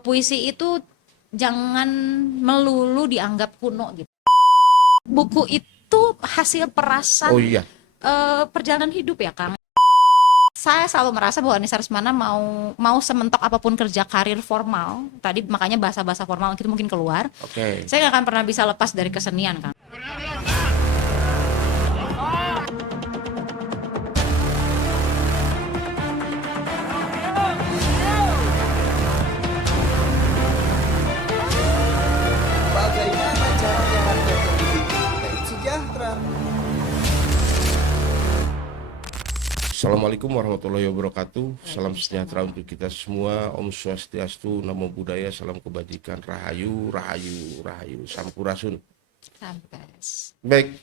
Puisi itu jangan melulu dianggap kuno gitu. Buku itu hasil perasan Oh iya, perjalanan hidup ya Kang. Saya selalu merasa bahwa Anissa Rusmana mau sementok apapun kerja karir formal, tadi makanya bahasa-bahasa formal itu mungkin keluar. oke. Saya nggak akan pernah bisa lepas dari kesenian Kang. Bagaimana caranya rakyat mendidik rakyat sejahtera? Assalamualaikum warahmatullahi wabarakatuh. Salam sejahtera untuk kita semua. Om Swastiastu, Namo Buddhaya, salam kebajikan, rahayu, rahayu, rahayu, sampurasun. Sampes. Baik,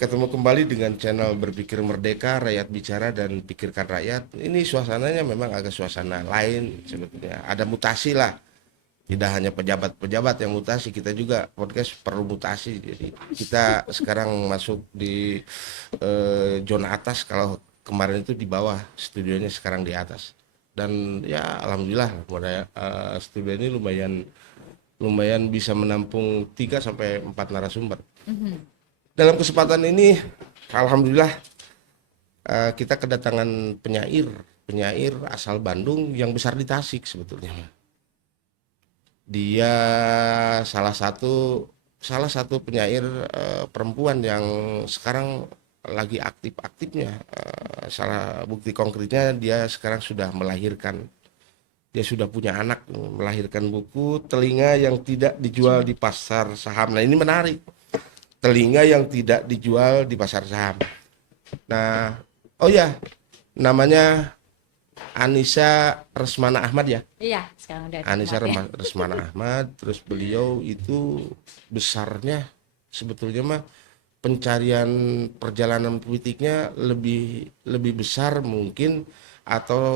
ketemu kembali dengan channel Berpikir Merdeka, Rakyat Bicara dan Pikirkan Rakyat. Ini suasananya memang agak suasana lain sebetulnya. Ada mutasi lah. Tidak hanya pejabat-pejabat yang mutasi, kita juga podcast perlu mutasi. Jadi kita sekarang masuk di zona atas. Kalau kemarin itu di bawah, studionya sekarang di atas. Dan ya alhamdulillah, studio ini lumayan bisa menampung 3 sampai 4 narasumber. Dalam kesempatan ini, alhamdulillah kita kedatangan penyair asal Bandung yang besar di Tasik sebetulnya. Dia salah satu penyair perempuan yang sekarang lagi aktif-aktifnya. Salah bukti konkretnya dia sekarang sudah melahirkan. Dia sudah punya anak, melahirkan buku Telinga yang Tidak Dijual di Pasar Saham. Nah, ini menarik. Telinga yang tidak dijual di pasar saham. Nah, oh ya, namanya Anissa Rusmana Ahmad ya. Iya, sekarang udah Anissa ya. Rusmana Ahmad, terus beliau itu besarnya sebetulnya mah pencarian perjalanan politiknya lebih besar mungkin, atau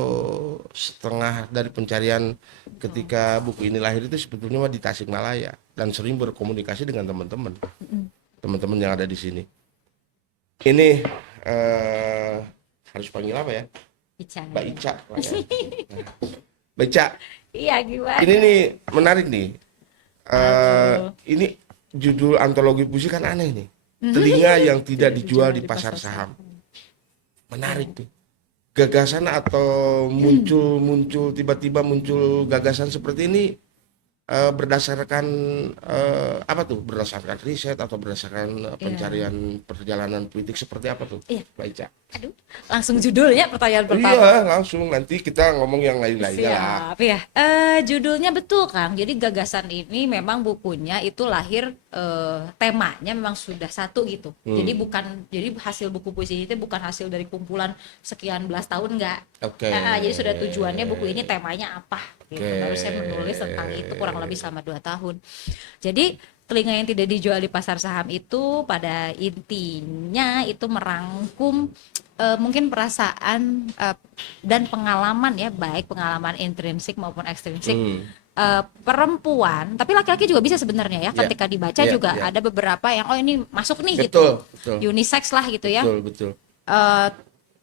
setengah dari pencarian ketika buku ini lahir itu sebetulnya mah di Tasikmalaya, dan sering berkomunikasi dengan teman-teman yang ada di sini. Ini harus panggil apa ya? Bicara. Mbak Ica. Mbak Ica, Iya, gimana? ini nih menarik nih. Halo. Ini judul antologi puisi kan aneh nih. Telinga yang tidak dijual di pasar saham. Menarik tuh. Gagasan atau muncul tiba-tiba muncul gagasan seperti ini berdasarkan apa tuh? Berdasarkan riset atau berdasarkan pencarian perjalanan politik seperti apa tuh, Iya. Mbak Ica? Aduh, langsung judulnya pertanyaan pertama. Iya, langsung nanti kita ngomong yang lain-lainnya lah. Siap ya. Judulnya betul Kang. Jadi gagasan ini memang bukunya itu lahir temanya memang sudah satu gitu. Jadi hasil buku puisi itu bukan hasil dari kumpulan sekian belas tahun enggak. Oke. Jadi sudah tujuannya buku ini temanya apa gitu. Oke. Baru saya menulis tentang itu kurang lebih selama 2 tahun. Jadi Telinga yang Tidak Dijual di Pasar Saham itu pada intinya itu merangkum mungkin perasaan dan pengalaman ya, baik pengalaman intrinsik maupun ekstrinsik perempuan, tapi laki-laki juga bisa sebenarnya ya. Ketika dibaca juga ada beberapa yang ini masuk nih gitu, Betul. unisex lah gitu ya. Betul. Eh,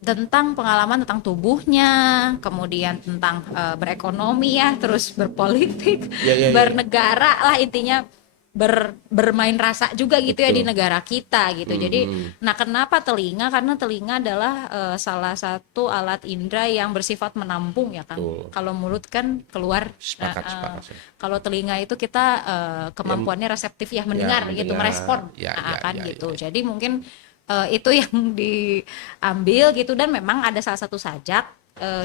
tentang pengalaman tentang tubuhnya, kemudian tentang berekonomi ya, terus berpolitik, Ya. bernegara lah intinya. Bermain rasa juga gitu ya Betul. di negara kita gitu. Jadi nah kenapa telinga? Karena telinga adalah salah satu alat indera yang bersifat menampung ya kan. Betul. Kalau mulut kan keluar. Sepakat. Kalau telinga itu kita kemampuannya reseptif ya, mendengar gitu, mendengar. merespon Ya. gitu. Jadi mungkin itu yang diambil gitu, dan memang ada salah satu sajak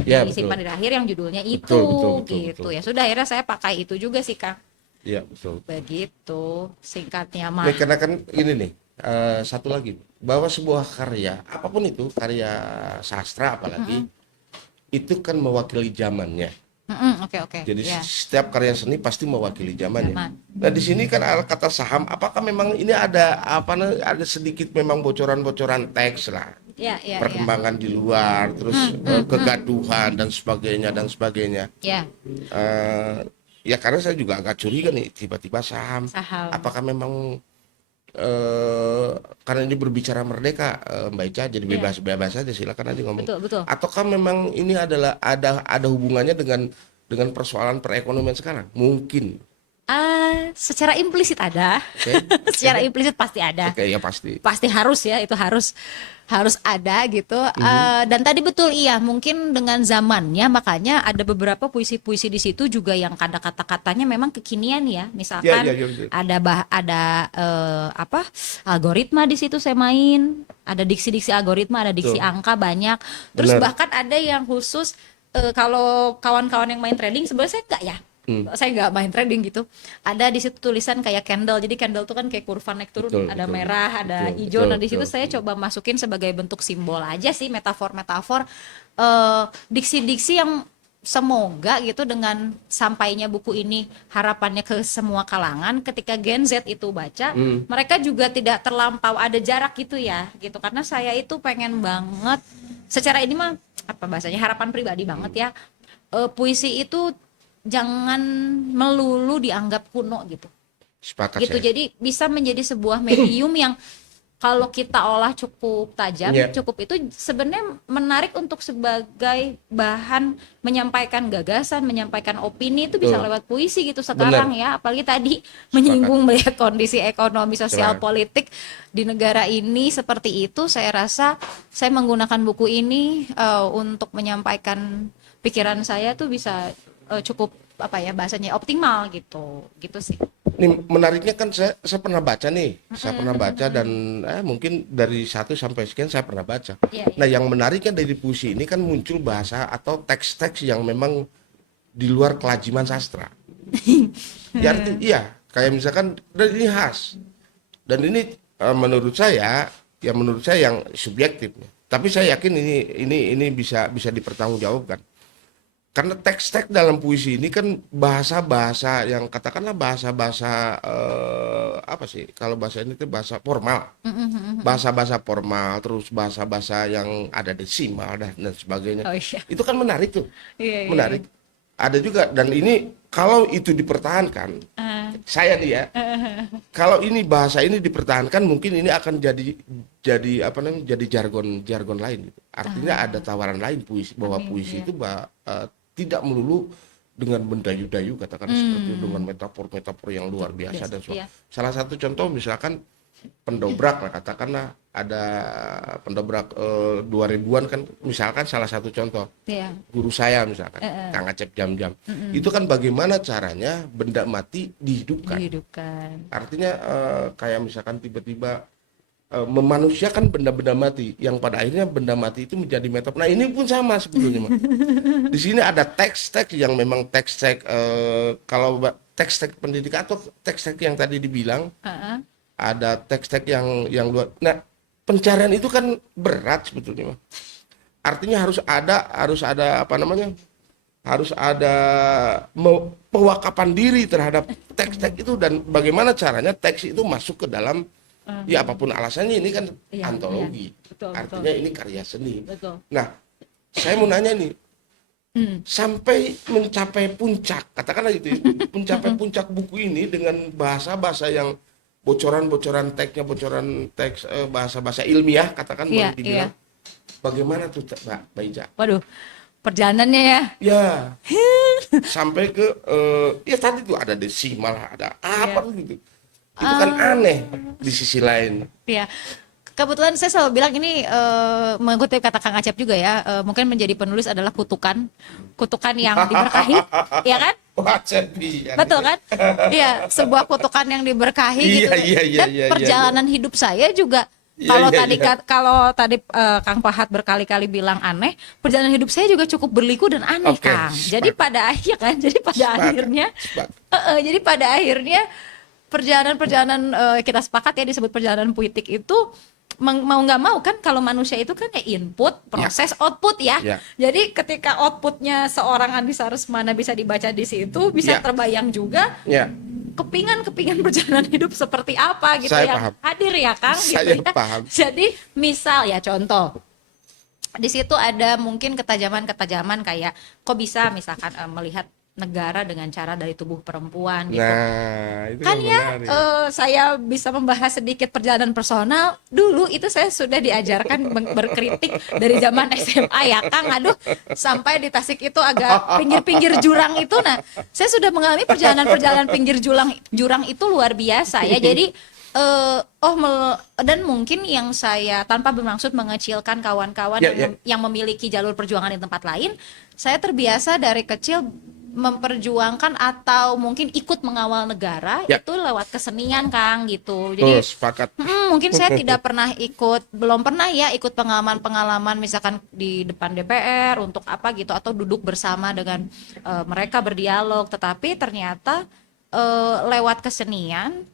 disimpan di akhir yang judulnya itu gitu. Ya sudah, akhirnya saya pakai itu juga sih Kang. Iya, betul. Begitu singkatnya mah. Nih, karena kan ini nih, satu lagi, bahwa sebuah karya, apapun itu, karya sastra apalagi, itu kan mewakili zamannya. Oke. Jadi Ya. setiap karya seni pasti mewakili zamannya. Zaman. Nah, di sini kan kata saham, apakah memang ini ada sedikit memang bocoran-bocoran teks lah, Ya. perkembangan di luar, terus kegaduhan dan sebagainya. Ya. Ya karena saya juga agak curiga nih, tiba-tiba saham. Apakah memang karena ini berbicara merdeka, Mbak Ica, jadi bebas aja, silakan aja ngomong. Betul. Ataukah memang ini adalah ada hubungannya dengan dengan persoalan perekonomian sekarang? Mungkin. Secara implisit ada, Oke. secara implisit pasti ada. Oke, ya pasti. Pasti harus ya, itu harus ada gitu. Dan tadi betul iya, mungkin dengan zamannya makanya ada beberapa puisi-puisi di situ juga yang kata-katanya memang kekinian ya. Misalkan Ya, betul. ada algoritma di situ saya main, ada diksi-diksi algoritma, ada diksi Betul. angka banyak. Terus Benar. bahkan ada yang khusus kalau kawan-kawan yang main trading, sebenarnya saya enggak ya. Saya nggak main trading gitu. Ada di situ tulisan kayak candle. Jadi candle tuh kan kayak kurva naik turun, Betul, ada betul. merah, ada Betul, hijau. betul, Nah, di situ betul. saya coba masukin sebagai bentuk simbol aja sih, metafor-metafor diksi-diksi yang semoga gitu dengan sampainya buku ini harapannya ke semua kalangan ketika Gen Z itu baca, mereka juga tidak terlampau ada jarak gitu ya, gitu. Karena saya itu pengen banget secara ini mah apa bahasanya, harapan pribadi banget ya. Puisi itu jangan melulu dianggap kuno gitu. Sepakat Gitu. saya. Jadi bisa menjadi sebuah medium yang kalau kita olah cukup tajam, Yeah. cukup itu sebenarnya menarik untuk sebagai bahan menyampaikan gagasan, menyampaikan opini, itu bisa Betul. lewat puisi gitu sekarang Benar. ya. Apalagi tadi menyinggung melihat kondisi ekonomi, sosial, Sepakat. politik di negara ini seperti itu, saya rasa saya menggunakan buku ini untuk menyampaikan pikiran saya tuh bisa cukup apa ya bahasanya optimal gitu sih. Nih menariknya kan saya pernah baca nih, saya pernah baca dan mungkin dari 1 sampai sekian saya pernah baca. Iya, iya. Nah yang menariknya dari puisi ini kan muncul bahasa atau teks-teks yang memang di luar kelajiman sastra. Ya, iya, kayak misalkan dan ini khas dan ini menurut saya yang subjektif. Tapi saya yakin ini bisa dipertanggungjawabkan. Karena teks-teks dalam puisi ini kan bahasa-bahasa yang katakanlah bahasa-bahasa apa sih? Kalau bahasa ini tuh bahasa formal. Bahasa-bahasa formal, terus bahasa-bahasa yang ada desimal dan sebagainya. Oh iya. Itu kan menarik tuh. Iya, iya. Menarik. Ada juga dan ini kalau itu dipertahankan, saya nih ya. Kalau ini bahasa ini dipertahankan mungkin ini akan jadi apa namanya? Jadi jargon lain gitu. Artinya ada tawaran lain puisi bahwa Amin, puisi iya. itu tidak melulu dengan mendayu-dayu katakan seperti itu, dengan metafor-metafor yang luar biasa dan Iya. salah satu contoh misalkan pendobrak lah katakanlah ada pendobrak 2000-an kan misalkan salah satu contoh Iya. guru saya misalkan Kang Acep Jam-Jam itu kan bagaimana caranya benda mati dihidupkan. Dihidupkan. Artinya kayak misalkan tiba-tiba memanusiakan benda-benda mati yang pada akhirnya benda mati itu menjadi metafor. Nah ini pun sama sebetulnya. Di sini ada teks-teks yang memang teks-teks kalau teks-teks pendidikan atau teks-teks yang tadi dibilang ada teks-teks yang luar. Nah pencarian itu kan berat sebetulnya. Artinya harus ada apa namanya? Harus ada pewakapan diri terhadap teks-teks itu dan bagaimana caranya teks itu masuk ke dalam ya apapun alasannya ini kan Iya, antologi. iya. Betul, Artinya ini karya seni. Betul. Nah, saya mau nanya nih. Sampai mencapai puncak, katakanlah gitu ya, mencapai puncak buku ini dengan bahasa-bahasa yang bocoran-bocoran teksnya, bocoran teks bahasa-bahasa ilmiah katakan Iya, boleh dibilang. iya. Bagaimana tuh Mbak Ija? Waduh, perjalanannya ya. Ya. Sampai ke ya tadi tuh ada desimal, ada apa gitu. Itu kan aneh di sisi lain. Iya. Kebetulan saya selalu bilang ini mengutip kata Kang Acep juga ya, mungkin menjadi penulis adalah kutukan yang diberkahi, ya kan? Wah, Cepi. Betul kan? Iya, sebuah kutukan yang diberkahi gitu. Iya, Dan iya, perjalanan hidup saya juga Iya, kalau iya, tadi iya. kalau tadi Kang Pahat berkali-kali bilang aneh, perjalanan hidup saya juga cukup berliku dan aneh, Oke, Kang. Jadi sepakat. pada akhirnya kan, jadi pada akhirnya perjalanan kita sepakat ya disebut perjalanan puitik itu mau nggak mau kan kalau manusia itu kan ya input, proses, output ya. Ya. Jadi ketika outputnya seorang Andi Sarusmana bisa dibaca di situ, bisa Ya. terbayang juga Ya. kepingan perjalanan hidup seperti apa gitu Saya yang paham. hadir ya Kang gitu Saya ya. paham. Jadi misal ya contoh di situ ada mungkin ketajaman kayak kok bisa misalkan melihat negara dengan cara dari tubuh perempuan gitu. Nah, itu Kan yang ya, menarik. saya bisa membahas sedikit perjalanan personal. Dulu itu saya sudah diajarkan berkritik dari zaman SMA ya Kang. Aduh, sampai di Tasik itu agak pinggir-pinggir jurang itu. Nah, saya sudah mengalami perjalanan-perjalanan pinggir jurang itu luar biasa ya. Jadi dan mungkin yang saya tanpa bermaksud mengecilkan kawan-kawan Ya, yang memiliki jalur perjuangan di tempat lain, saya terbiasa dari kecil memperjuangkan atau mungkin ikut mengawal negara Ya. itu lewat kesenian Kang gitu. Tuh, Jadi sepakat. mungkin saya tidak pernah belum pernah ya ikut pengalaman-pengalaman misalkan di depan DPR untuk apa gitu atau duduk bersama dengan mereka berdialog, tetapi ternyata lewat kesenian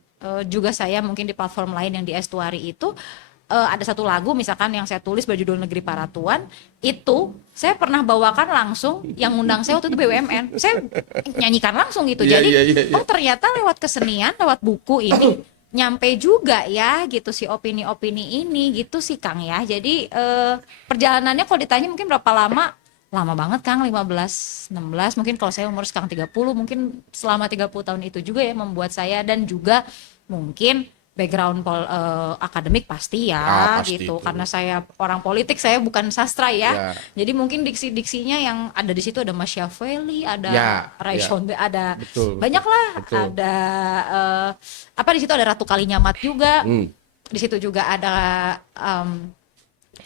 juga saya mungkin di platform lain yang di Estuari itu ada satu lagu misalkan yang saya tulis berjudul Negeri Para Tuan, itu saya pernah bawakan langsung, yang undang saya waktu itu BUMN, saya nyanyikan langsung gitu. Iya, Jadi iya. oh ternyata lewat kesenian, lewat buku ini nyampe juga ya gitu si opini-opini ini gitu sih Kang ya. Jadi perjalanannya kalau ditanya mungkin berapa lama banget Kang, 15, 16, mungkin kalau saya umur sekarang 30, mungkin selama 30 tahun itu juga ya membuat saya, dan juga mungkin background akademik pasti ya Pasti gitu, itu. karena saya orang politik, saya bukan sastra ya. Ya. Jadi mungkin diksi-diksinya yang ada di situ ada Machiavelli, ada Ya, Raishonde, ada Betul, banyak lah, betul. ada apa di situ ada Ratu Kalinyamat juga. Hmm. Di situ juga ada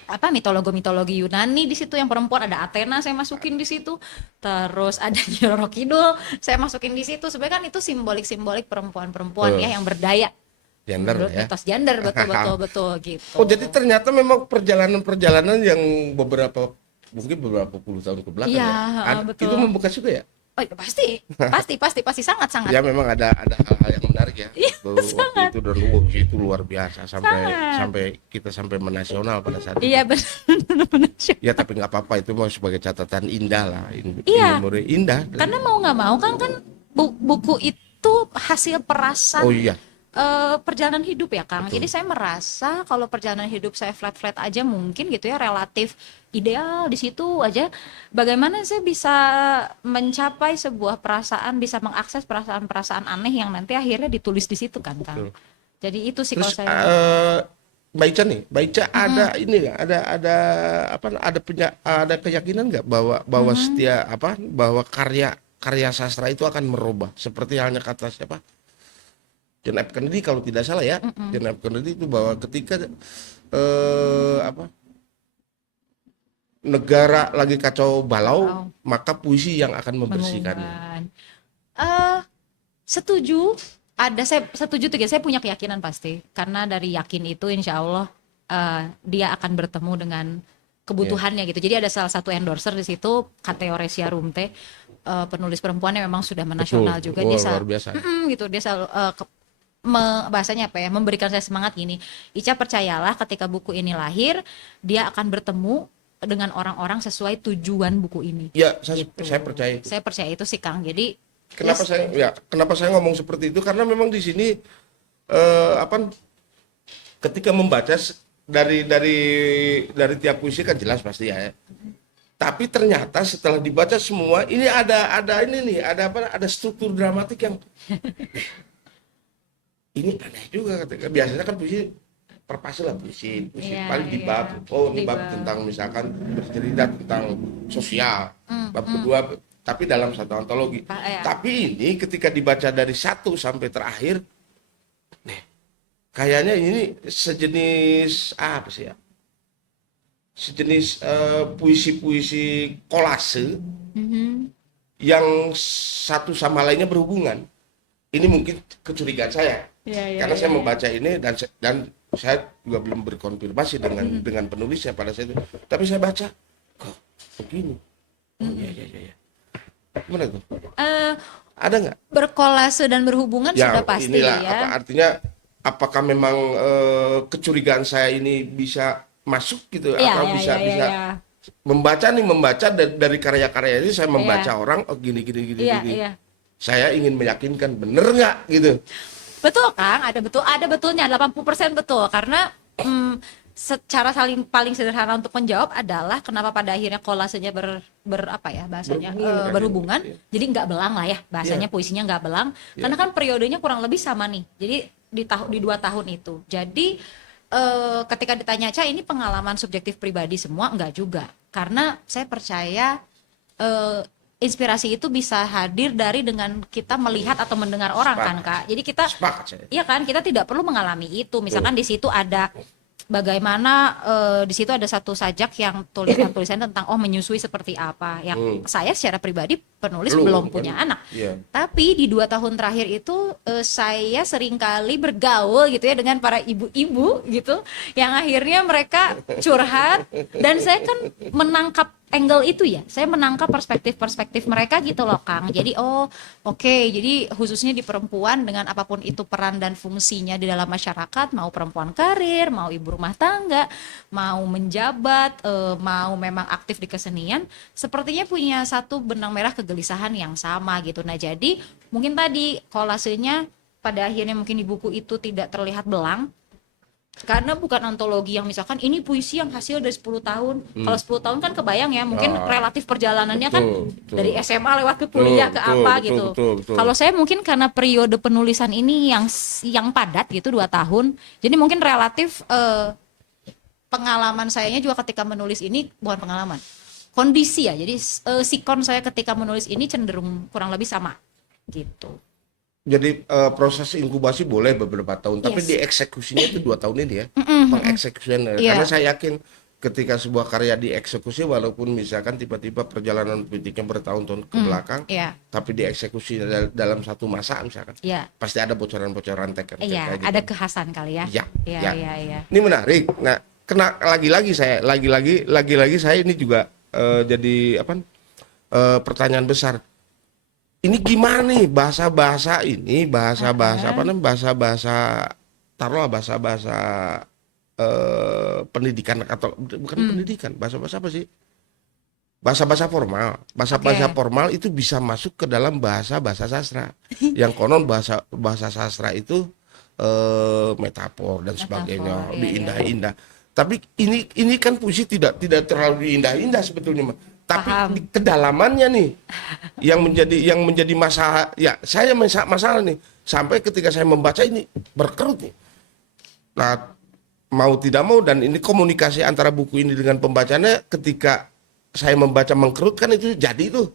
apa mitologi Yunani di situ yang perempuan, ada Athena saya masukin di situ, terus ada Nyi Roro Kidul saya masukin di situ. Sebenarnya kan itu simbolik perempuan-perempuan ya yang berdaya Gender menurut ya. mitos gender, betul gitu. Oh, jadi ternyata memang perjalanan-perjalanan yang mungkin beberapa puluh tahun ke belakang Iya, ya. betul. Itu membekas juga ya? Oh, ya, pasti sangat. Ya memang ada hal-hal yang menarik ya. Iya, Waktu itu dan itu luar biasa sampai kita sampai menasional pada saat itu. Iya benar. Ya tapi nggak apa-apa, itu mau sebagai catatan indah lah. Iya. Memori indah. Karena mau nggak mau kan buku itu hasil perasan Oh iya. perjalanan hidup ya Kang. Betul. Jadi saya merasa kalau perjalanan hidup saya flat aja mungkin gitu ya, relatif ideal di situ aja. Bagaimana saya bisa mencapai sebuah perasaan, bisa mengakses perasaan-perasaan aneh yang nanti akhirnya ditulis di situ kan Kang. Betul. Jadi itu sih Terus kalau saya. Baica nih, ada ini nggak? Ada keyakinan nggak bahwa bahwa karya sastra itu akan merubah, seperti halnya kata siapa? John F. Kennedy kalau tidak salah ya. John F. Kennedy itu bahwa ketika negara lagi kacau balau, maka puisi yang akan membersihkannya. Setuju. Saya setuju tuh ya, saya punya keyakinan pasti, karena dari yakin itu insya Allah dia akan bertemu dengan kebutuhannya gitu. Jadi ada salah satu endorser di situ, Kateo Resia Rumte, penulis perempuan yang memang sudah menasional juga. Dia luar biasa. gitu, dia selalu bahasanya apa ya, memberikan saya semangat gini, Ica percayalah ketika buku ini lahir, dia akan bertemu dengan orang-orang sesuai tujuan buku ini. Ya, Gitu. saya percaya itu. Saya percaya itu sih Kang. Jadi Kenapa saya ngomong seperti itu? Karena memang di sini ketika membaca dari tiap puisi kan jelas pasti ya. Tapi ternyata setelah dibaca semua ini ada struktur dramatik yang ini aneh juga. Biasanya kan puisi perpasi lah, puisi paling di bab. Oh, ini bab tentang misalkan bercerita tentang sosial. Bab kedua tapi dalam satu antologi. Tapi ini ketika dibaca dari 1 sampai terakhir, kayaknya ini sejenis apa sih ya? Sejenis puisi-puisi kolase yang satu sama lainnya berhubungan. Ini mungkin kecurigaan saya, karena saya membaca ini dan saya juga belum berkonfirmasi dengan penulisnya pada saat itu. Tapi saya baca, kok begini? Oh iya. Gimana tuh? Ada nggak? Berkolase dan berhubungan sudah pasti ya. Artinya apakah memang kecurigaan saya ini bisa masuk gitu, atau bisa membaca dari karya-karya ini saya membaca orang gini. Saya ingin meyakinkan, bener nggak gitu? Betul Kang, ada betulnya 80% betul, karena secara paling sederhana untuk menjawab adalah kenapa pada akhirnya kolasenya apa ya bahasanya berhubungan. Jadi nggak belang lah ya bahasanya, puisinya nggak belang karena kan periodenya kurang lebih sama nih. Jadi di 2 tahun itu. Jadi ketika ditanya Ca ini pengalaman subjektif pribadi semua, enggak juga, karena saya percaya inspirasi itu bisa hadir dari dengan kita melihat atau mendengar orang kan Kak. Jadi kita iya kan, kita tidak perlu mengalami itu. Misalkan di situ ada bagaimana di situ ada satu sajak yang tulisan tentang menyusui seperti apa. Yang saya secara pribadi penulis belum punya anak. Tapi di 2 tahun terakhir itu saya seringkali bergaul gitu ya dengan para ibu-ibu gitu yang akhirnya mereka curhat dan saya kan menangkap angle itu ya, saya menangkap perspektif mereka gitu loh Kang. Jadi oke, jadi khususnya di perempuan dengan apapun itu peran dan fungsinya di dalam masyarakat, mau perempuan karir, mau ibu rumah tangga, mau menjabat, mau memang aktif di kesenian, sepertinya punya satu benang merah kegelisahan yang sama gitu. Nah jadi mungkin tadi kolasenya pada akhirnya mungkin di buku itu tidak terlihat belang, karena bukan antologi yang misalkan ini puisi yang hasil dari 10 tahun. Kalau 10 tahun kan kebayang ya, mungkin relatif perjalanannya kan dari SMA lewat ke kuliah ke apa gitu. Kalau saya mungkin karena periode penulisan ini yang padat gitu 2 tahun. Jadi mungkin relatif pengalaman sayanya juga ketika menulis ini bukan pengalaman. Kondisi ya. Jadi sikon saya ketika menulis ini cenderung kurang lebih sama gitu. Jadi proses inkubasi boleh beberapa tahun, tapi dieksekusinya itu 2 tahun ini ya, pengeksekusian. Karena saya yakin ketika sebuah karya dieksekusi, walaupun misalkan tiba-tiba perjalanan politiknya bertahun-tahun ke belakang, tapi dieksekusi dalam satu masa misalkan, pasti ada bocoran-bocoran teknik. Iya, ada kekhasan kali ya. Iya. Ini menarik. Nah, lagi-lagi saya ini juga jadi pertanyaan besar. Ini gimana nih bahasa-bahasa apa namanya, bahasa-bahasa taruhlah bahasa-bahasa pendidikan atau bukan pendidikan, bahasa-bahasa apa sih? Bahasa-bahasa formal. Bahasa-bahasa formal itu bisa masuk ke dalam bahasa-bahasa sastra. Yang konon bahasa sastra itu metafor dan sebagainya, diindah-indah. Tapi ini kan puisi tidak terlalu indah-indah sebetulnya, tapi di kedalamannya nih yang menjadi masalah ya. Saya masalah nih sampai ketika saya membaca ini berkerut nih. Nah, mau tidak mau, dan ini komunikasi antara buku ini dengan pembacanya, ketika saya membaca mengkerut kan itu jadi itu.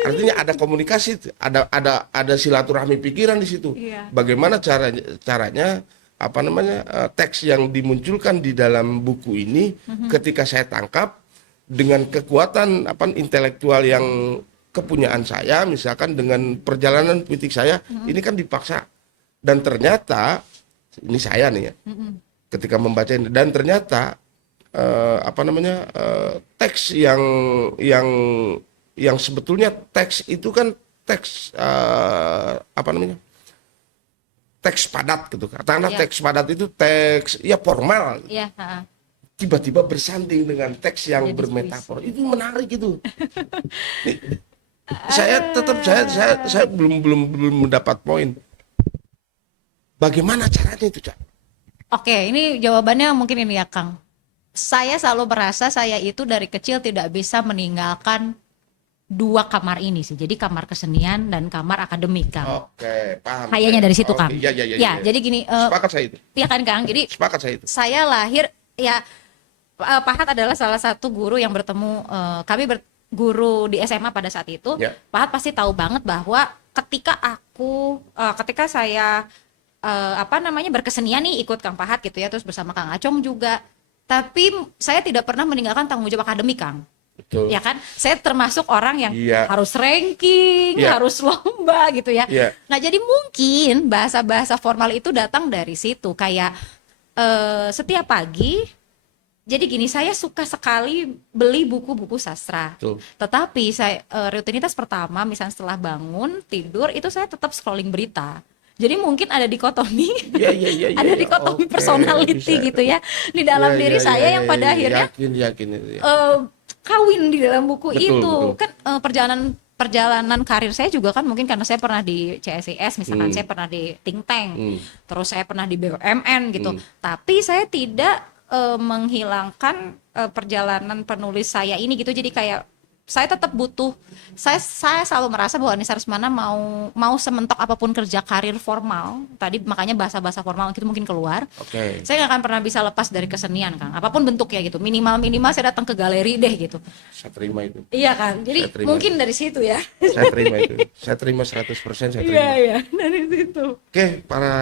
Artinya ada komunikasi, ada silaturahmi pikiran di situ. Bagaimana caranya apa namanya teks yang dimunculkan di dalam buku ini ketika saya tangkap dengan kekuatan intelektual yang kepunyaan saya, misalkan dengan perjalanan politik saya, ini kan dipaksa. Dan ternyata ini saya nih ya, ketika membaca ini, dan ternyata teks yang sebetulnya teks itu kan teks teks padat gitu. Karena teks padat itu teks ya formal. Tiba-tiba bersanding dengan teks yang bermetafor. Itu menarik itu. Saya belum mendapat poin. Bagaimana caranya itu, Cak? Oke, ini jawabannya mungkin ini ya, Kang. Saya selalu merasa saya itu dari kecil tidak bisa meninggalkan 2 kamar ini sih. Jadi kamar kesenian dan kamar akademik, Kang. Oke, paham. Kayaknya dari situ, Kang. Iya. Jadi gini, sepakat saya itu. Iya kan, Kang? Jadi sepakat saya itu. Saya lahir ya, Pak Hat adalah salah satu guru yang bertemu kami guru di SMA pada saat itu. Pak Hat pasti tahu banget bahwa ketika saya berkesenian nih, ikut Kang Pak Hat gitu ya, terus bersama Kang Acong juga. Tapi saya tidak pernah meninggalkan tanggung jawab akademik, Kang. Betul. Ya kan, saya termasuk orang yang harus ranking, harus lomba gitu ya. Nah, jadi mungkin bahasa-bahasa formal itu datang dari situ. Kayak setiap pagi, jadi gini, saya suka sekali beli buku-buku sastra. Tetapi saya rutinitas pertama, misalnya setelah bangun tidur itu saya tetap scrolling berita. Jadi mungkin ada dikotomi, ada dikotomi personality gitu ya di dalam diri saya yang pada akhirnya yakin kawin di dalam buku itu. Kan perjalanan karir saya juga kan mungkin karena saya pernah di CSIS misalkan, saya pernah di think tank, terus saya pernah di BUMN gitu. Tapi saya tidak menghilangkan perjalanan penulis saya ini gitu. Jadi kayak saya tetap butuh, saya selalu merasa bahwa Anissa Rusmana mau sementok apapun kerja karir formal tadi, makanya bahasa formal itu mungkin keluar. Oke. Saya nggak akan pernah bisa lepas dari kesenian, Kang, apapun bentuknya gitu, minimal saya datang ke galeri deh gitu. Saya terima itu. Iya kan, jadi Saya terima mungkin dari situ ya. Saya terima itu. Saya terima 100% saya terima. Iya dari situ. Oke, para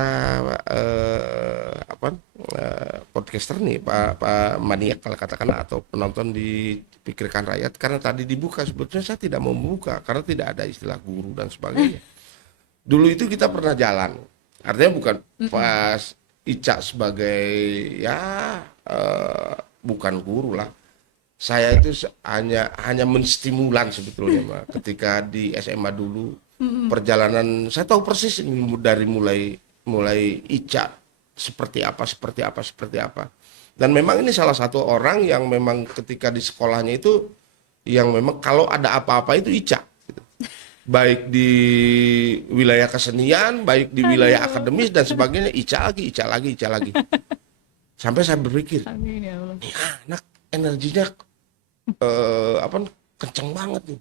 podcaster nih, Pak Maniak kalau katakan, atau penonton di Pikirkan Rakyat, karena tadi dibuka, sebetulnya saya tidak mau membuka karena tidak ada istilah guru dan sebagainya. Dulu itu kita pernah jalan, artinya bukan pas Ica sebagai bukan guru lah. Saya itu hanya menstimulan sebetulnya, Mbak. Ketika di SMA dulu, perjalanan saya tahu persis ini dari mulai Ica seperti apa. Dan memang ini salah satu orang yang memang ketika di sekolahnya itu yang memang kalau ada apa-apa itu Ica. Baik di wilayah kesenian, baik di wilayah akademis dan sebagainya, Ica lagi. Sampai saya berpikir, Amin ya Allah. ini anak energinya kenceng banget nih.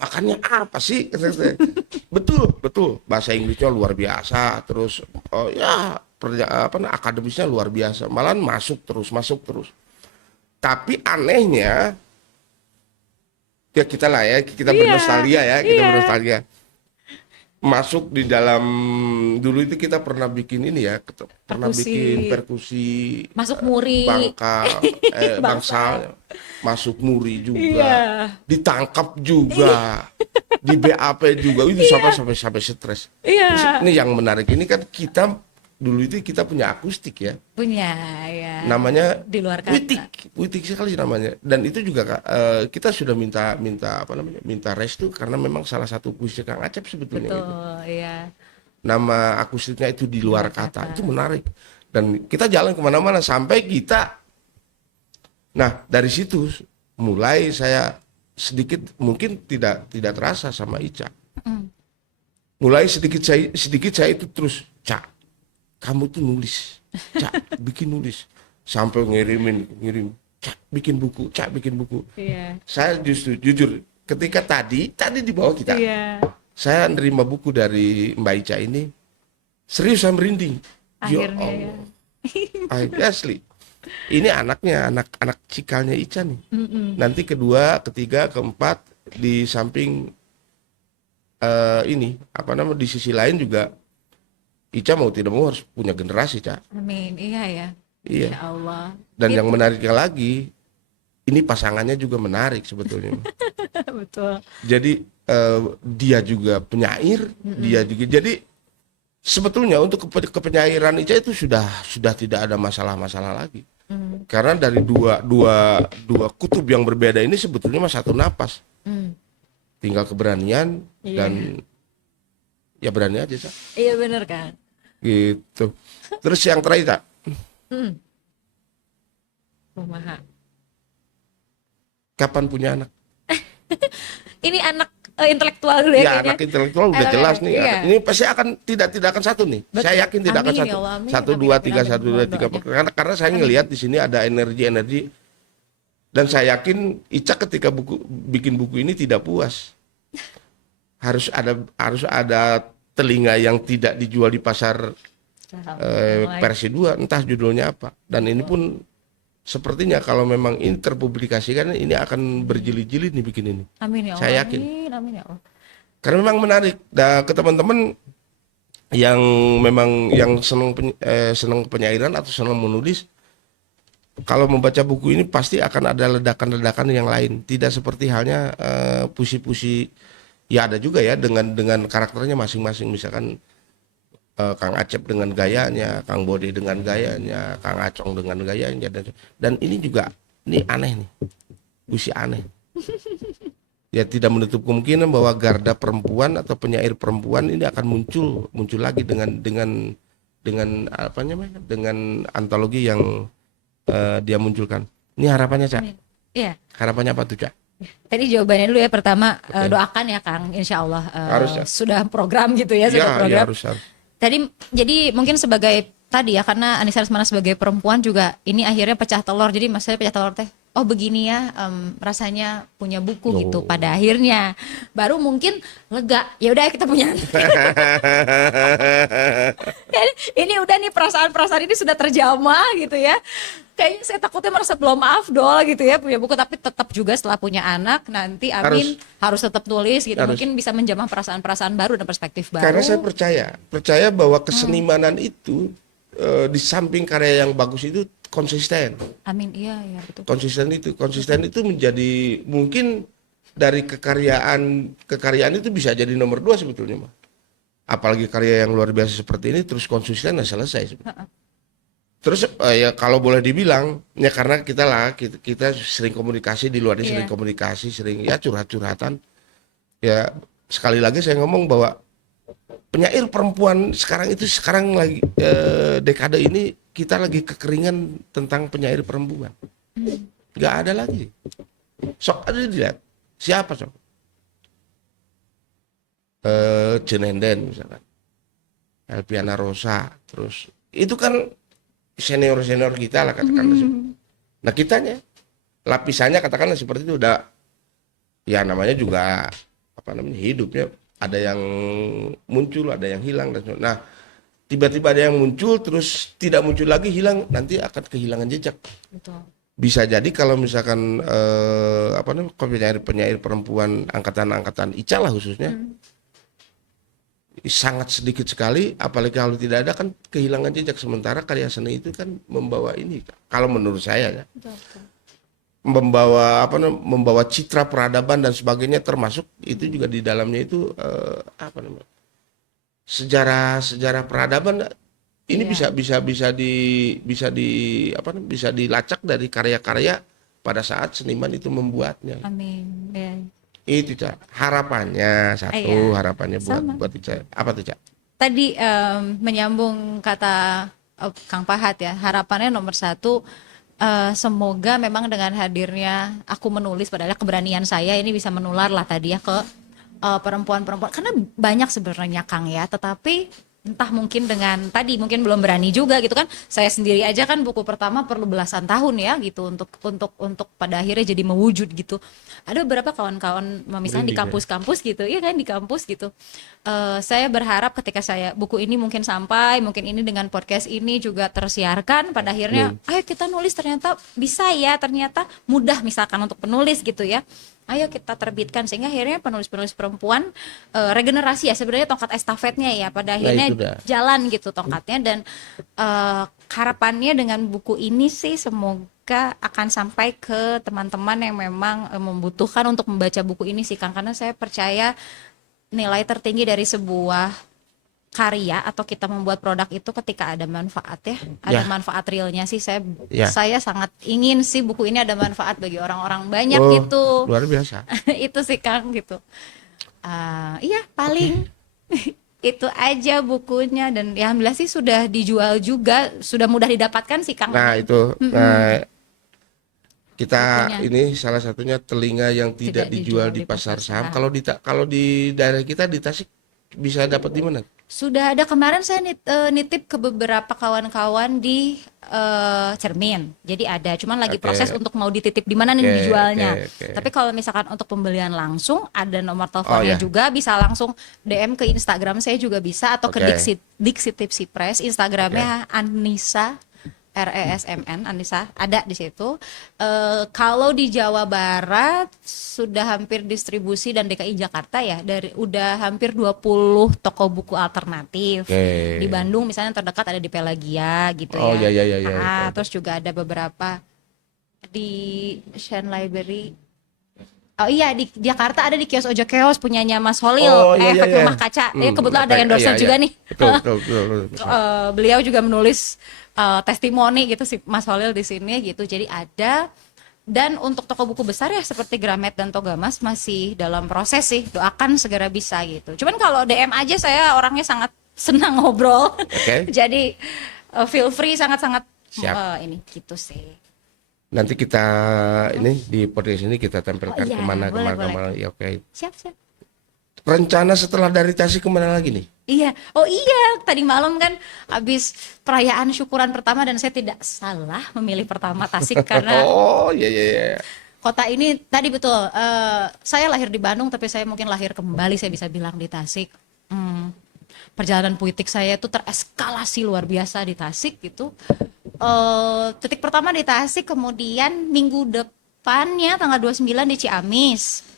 Makannya apa sih? Betul. Bahasa Inggrisnya luar biasa, terus akademisnya luar biasa, malahan masuk terus. Tapi anehnya ya kita bernostalgia bernostalgia. Masuk di dalam, dulu itu kita pernah bikin ini ya, pernah bikin perkusi, masuk muri, bangsal, masuk muri juga, ditangkap juga, di BAP juga, itu sampai stres. Ini yang menarik ini kan, kita dulu itu kita punya akustik ya, ya, namanya di luar kata, puitik sekali namanya, dan itu juga kita sudah minta restu karena memang salah satu puisi Kang Acep sebetulnya. Betul, iya. Nama akustiknya itu di luar kata. Itu menarik, dan kita jalan kemana-mana sampai kita, nah dari situ mulai saya sedikit mungkin tidak terasa sama Ica, mulai sedikit saya itu terus, Cak, kamu tuh nulis, Cak, bikin nulis, sampai ngirim, Cak, bikin buku. Iya. Saya justru jujur, ketika tadi di bawah kita, Iya. saya nerima buku dari Mbak Ica ini, serius saya merinding. Akhirnya ya. Asli. Ini anaknya, anak cikalnya Ica nih. Nanti kedua, ketiga, keempat, di samping di sisi lain juga Ica mau tidak mau harus punya generasi, Ca. Amin, iya ya. Iya. Ya Allah. Dan yang menariknya lagi, ini pasangannya juga menarik sebetulnya. Betul. Jadi dia juga penyair, dia juga. Jadi sebetulnya untuk kepenyairan Ica itu sudah tidak ada masalah ya. Karena dari dua kutub yang berbeda ini sebetulnya mas satu napas. Tinggal keberanian dan ya berani aja, Ca. Iya benar kan. Gitu. Terus yang terakhir, Ca. Kumaha. Kapan punya anak? Ini anak intelektual dulu ya, Ya, kayaknya. anak intelektual udah jelas nih. Iya. Ini pasti tidak akan satu nih. Betul. Saya yakin tidak akan Amin, satu. ya Allah, amin. Satu, Amin, dua, amin, tiga, amin. satu, dua, tiga. Karena saya ngelihat di sini ada energi. Dan saya yakin Ica ketika bikin buku ini tidak puas. Harus ada telinga yang tidak dijual di pasar versi 2, entah judulnya apa. Dan ini pun sepertinya kalau memang ini terpublikasikan, ini akan berjilid-jilid nih bikin ini. Amin ya Allah. Saya yakin. Amin ya Allah. Karena memang menarik. Ke teman-teman yang memang senang penyairan atau senang menulis, kalau membaca buku ini pasti akan ada ledakan-ledakan yang lain. Tidak seperti halnya puisi-puisi, ya ada juga ya dengan karakternya masing-masing. Misalkan Kang Acep dengan gayanya, Kang Bode dengan gayanya, Kang Acong dengan gayanya, dan ini juga ini aneh nih, puisi aneh. Ya tidak menutup kemungkinan bahwa garda perempuan atau penyair perempuan ini akan muncul lagi dengan apa namanya, dengan antologi yang dia munculkan. Ini harapannya, Cak. Iya. Harapannya apa tuh, Cak? Tadi jawabannya dulu ya, pertama doakan ya Kang, insya Allah Harus, ya? sudah program gitu ya, sudah Ya, program. harus. Tadi jadi mungkin sebagai tadi ya, karena Anissa Lesmana sebagai perempuan juga ini akhirnya pecah telur. Jadi maksudnya pecah telur teh, oh begini ya rasanya punya buku gitu. Pada akhirnya baru mungkin lega. Ya udah kita punya. Ini udah nih perasaan-perasaan ini sudah terjama gitu ya. Kayaknya saya takutnya merasa belum afdol gitu ya punya buku, tapi tetap juga setelah punya anak nanti amin harus tetap tulis gitu. Mungkin bisa menjamah perasaan-perasaan baru dan perspektif baru. Karena saya percaya bahwa kesenimanan itu di samping karya yang bagus itu konsisten. Amin, iya betul. Konsisten itu menjadi mungkin dari kekaryaan itu bisa jadi nomor 2 sebetulnya mah. Apalagi karya yang luar biasa seperti ini terus konsisten dan selesai sebetulnya. Terus ya kalau boleh dibilang ya karena kita sering komunikasi di luar ini, sering komunikasi, sering ya curhat-curhatan. Ya sekali lagi saya ngomong bahwa penyair perempuan sekarang lagi dekade ini kita lagi kekeringan tentang penyair perempuan. Nggak ada lagi. Sok ada dilihat siapa sok? Cenenden misalkan, Elpiana Rosa, terus itu kan senior kita lah katakanlah. Nah kitanya lapisannya katakanlah seperti itu udah ya namanya juga hidupnya ada yang muncul ada yang hilang dan nah tiba-tiba ada yang muncul terus tidak muncul lagi hilang nanti akan kehilangan jejak. Betul. Bisa jadi kalau misalkan penyair perempuan angkatan Ica lah khususnya sangat sedikit sekali, apalagi kalau tidak ada kan kehilangan jejak. Sementara karya seni itu kan membawa ini, kalau menurut saya ya, membawa citra peradaban dan sebagainya, termasuk itu juga di dalamnya itu sejarah peradaban ini bisa dilacak dari karya-karya pada saat seniman itu membuatnya. Amin. Ya. Itu Cak, harapannya harapannya buat Ica apa tuh Cak? Tadi menyambung kata Kang Pahat ya, harapannya nomor 1 semoga memang dengan hadirnya aku menulis, padahal keberanian saya ini bisa menular lah tadi ya ke perempuan-perempuan, karena banyak sebenarnya Kang ya, tetapi entah mungkin dengan tadi mungkin belum berani juga gitu kan. Saya sendiri aja kan buku pertama perlu belasan tahun ya gitu untuk pada akhirnya jadi mewujud gitu. Ada beberapa kawan-kawan misalnya di kampus-kampus gitu, iya kan, di kampus gitu. Saya berharap ketika buku ini mungkin sampai, mungkin ini dengan podcast ini juga tersiarkan, pada akhirnya ayo kita nulis, ternyata bisa ya, ternyata mudah misalkan untuk penulis gitu ya. Ayo kita terbitkan, sehingga akhirnya penulis-penulis perempuan regenerasi ya, sebenarnya tongkat estafetnya ya, pada akhirnya jalan gitu tongkatnya. Dan harapannya dengan buku ini sih semoga akan sampai ke teman-teman yang memang membutuhkan untuk membaca buku ini sih Kang, karena saya percaya nilai tertinggi dari sebuah karya atau kita membuat produk itu ketika ada manfaat ya, ada manfaat realnya sih. Saya sangat ingin sih buku ini ada manfaat bagi orang-orang banyak gitu. Luar biasa. Itu sih Kang gitu. Iya paling itu aja bukunya, dan ya alhamdulillah sih sudah dijual juga, sudah mudah didapatkan sih Kang. Nah itu kita bukunya. Ini salah satunya Telinga yang tidak dijual di pasar saham. Kalau di daerah kita di Tasik bisa dapat di mana? Sudah ada, kemarin saya nitip ke beberapa kawan-kawan di Cermin. Jadi ada, cuman lagi proses untuk mau dititip di mana nih dijualnya. Tapi kalau misalkan untuk pembelian langsung ada nomor teleponnya juga, bisa langsung DM ke Instagram saya juga bisa, atau ke Dixit Tipsy Press, Instagramnya Anissa RESMN, Anissa ada di situ. Kalau di Jawa Barat sudah hampir distribusi, dan DKI Jakarta ya udah hampir 20 toko buku alternatif. Di Bandung misalnya terdekat ada di Pelagia gitu ya. Terus juga ada beberapa di Shen Library. Oh iya, di Jakarta ada di kios Ojo Keos punyanya Mas Holil, Efek Rumah Kaca. Ya kebetulan ada endorser juga nih. Betul. Beliau juga menulis testimoni gitu sih Mas Holil di sini gitu. Jadi ada. Dan untuk toko buku besar ya seperti Gramet dan Togamas masih dalam proses sih. Doakan segera bisa gitu. Cuman kalau DM aja saya orangnya sangat senang ngobrol. Jadi feel free, sangat-sangat ini gitu sih. Nanti kita ini di podcast ini kita tempelkan kemana. Ya, siap. rencana setelah dari Tasik kemana lagi nih? Iya, oh iya, tadi malam kan habis perayaan syukuran pertama dan saya tidak salah memilih pertama Tasik karena Oh iya iya iya. kota ini tadi betul. Saya lahir di Bandung tapi saya mungkin lahir kembali saya bisa bilang di Tasik. Perjalanan politik saya itu tereskalasi luar biasa di Tasik gitu. Titik pertama di Tasik, kemudian minggu depannya tanggal 29 di Ciamis.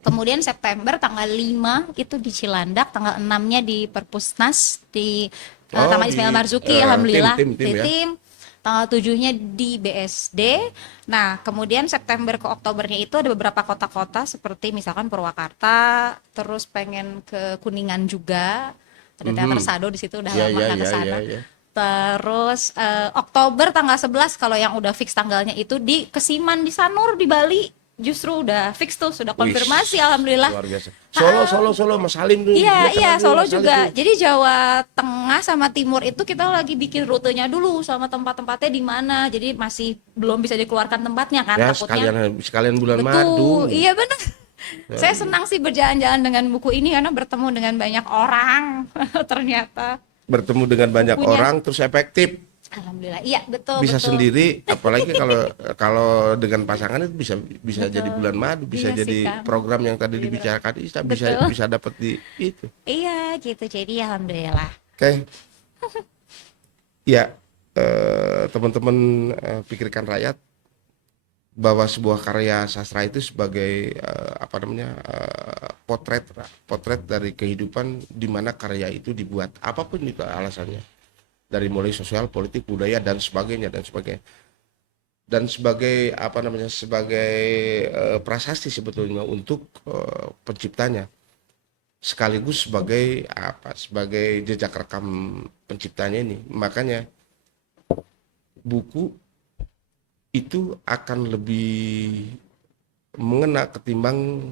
Kemudian September tanggal 5 itu di Cilandak, tanggal 6-nya di Perpusnas di Taman di, Ismail Marzuki, alhamdulillah tim di ya. tim. Tanggal 7-nya di BSD. Nah, kemudian September ke Oktobernya itu ada beberapa kota-kota seperti misalkan Purwakarta, terus pengen ke Kuningan juga. Ada Teater Sado di situ udah Iya, lama iya, nggak ke iya, sana. iya, iya. Terus Oktober tanggal 11 kalau yang udah fix tanggalnya itu di Kesiman di Sanur di Bali. Justru udah fix tuh, sudah konfirmasi. Wih, alhamdulillah. luar biasa. Solo Mas Salim tuh. Iya, dia iya, kenal Solo Mas Salim juga. tuh. Jadi Jawa Tengah sama Timur itu kita lagi bikin rutenya dulu sama tempat-tempatnya di mana. Jadi masih belum bisa dikeluarkan tempatnya kan, Ya takutnya. sekalian bulan Betul, madu. iya benar. Saya senang sih berjalan-jalan dengan buku ini karena bertemu dengan banyak orang. Ternyata. Bertemu dengan banyak Bukunya. orang terus efektif. Alhamdulillah. Iya, betul, Bisa betul. sendiri, apalagi kalau dengan pasangan itu bisa jadi bulan madu, bisa Iya sih, jadi Kang. program yang tadi dibicarakan bisa Betul. bisa dapat di itu. Iya, gitu. Jadi alhamdulillah. Oke. Ya, teman-teman, pikirkan rakyat bahwa sebuah karya sastra itu sebagai potret dari kehidupan di mana karya itu dibuat, apapun itu alasannya, dari mulai sosial, politik, budaya dan sebagainya dan sebagai sebagai prasasti sebetulnya untuk penciptanya, sekaligus sebagai jejak rekam penciptanya ini. Makanya buku itu akan lebih mengena ketimbang,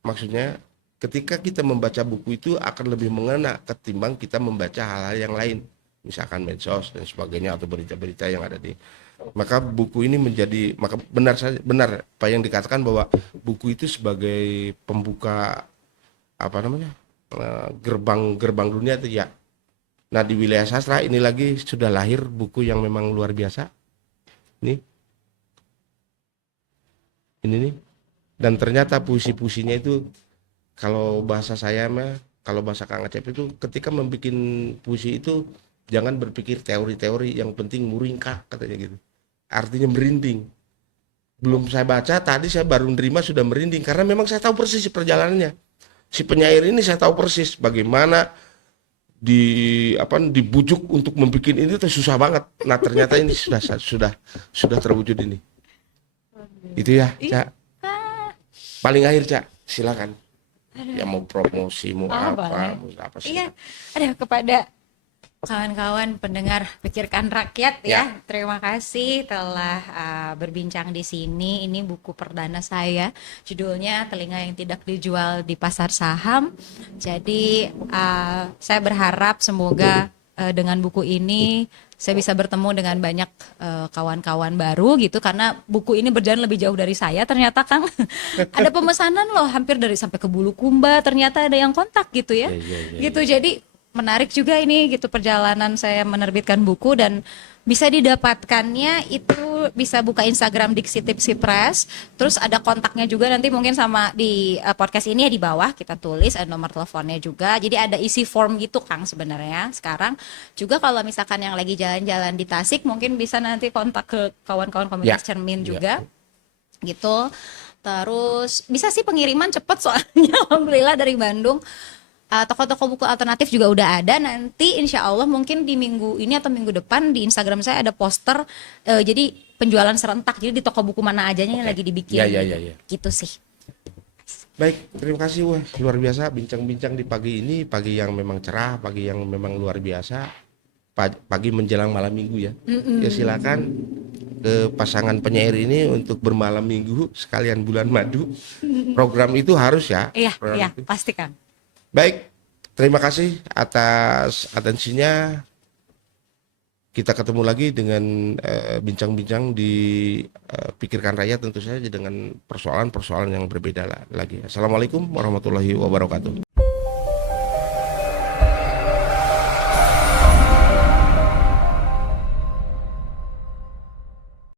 maksudnya ketika kita membaca buku itu akan lebih mengena ketimbang kita membaca hal-hal yang lain, misalkan medsos dan sebagainya atau berita-berita yang ada maka buku ini maka benar apa yang dikatakan bahwa buku itu sebagai pembuka gerbang dunia itu ya. Nah, di wilayah sastra ini lagi sudah lahir buku yang memang luar biasa ini nih, dan ternyata puisi-puisinya itu, kalau bahasa Kang Acep itu, ketika membuat puisi itu jangan berpikir teori-teori, yang penting muringkak, katanya gitu, artinya merinding. Belum saya baca, tadi saya baru nerima sudah merinding, karena memang saya tahu persis perjalanannya. Si penyair ini saya tahu persis bagaimana dibujuk untuk membuat ini tuh susah banget. Nah, ternyata ini sudah terwujud ini. Itu ya, Cak. Paling akhir, Cak, silakan. Ya mau promosi, mau boleh. mau apa sih? Iya, ada kepada kawan-kawan pendengar Pikirkan Rakyat ya. Terima kasih telah berbincang di sini. Ini buku perdana saya, judulnya Telinga yang Tidak Dijual di Pasar Saham. Jadi saya berharap semoga dengan buku ini saya bisa bertemu dengan banyak kawan-kawan baru gitu, karena buku ini berjalan lebih jauh dari saya ternyata, Kang. Ada pemesanan loh hampir sampai ke Bulukumba, ternyata ada yang kontak gitu ya. Gitu. Jadi menarik juga ini gitu perjalanan saya menerbitkan buku, dan bisa didapatkannya itu bisa buka Instagram Diksi Tipsi Press, terus ada kontaknya juga nanti mungkin sama di podcast ini ya, di bawah kita tulis ada nomor teleponnya juga, jadi ada isi form gitu, Kang. Sebenarnya sekarang juga kalau misalkan yang lagi jalan-jalan di Tasik mungkin bisa nanti kontak ke kawan-kawan komunitas cermin juga gitu. Terus bisa sih pengiriman cepet soalnya alhamdulillah dari Bandung. Toko-toko buku alternatif juga udah ada. Nanti insya Allah mungkin di minggu ini atau minggu depan di Instagram saya ada poster, jadi penjualan serentak, jadi di toko buku mana ajanya yang lagi dibikin. Ya. Gitu sih. Baik, terima kasih. Wah, luar biasa bincang-bincang di pagi ini, pagi yang memang cerah, pagi yang memang luar biasa, pagi menjelang malam minggu ya. Ya silakan ke pasangan penyair ini untuk bermalam minggu sekalian bulan madu. Program itu harus ya. Iya, itu. pasti, Kang. Baik, terima kasih atas atensinya. Kita ketemu lagi dengan bincang-bincang di Pikirkan Rakyat, tentu saja dengan persoalan-persoalan yang berbeda lagi. Assalamualaikum warahmatullahi wabarakatuh.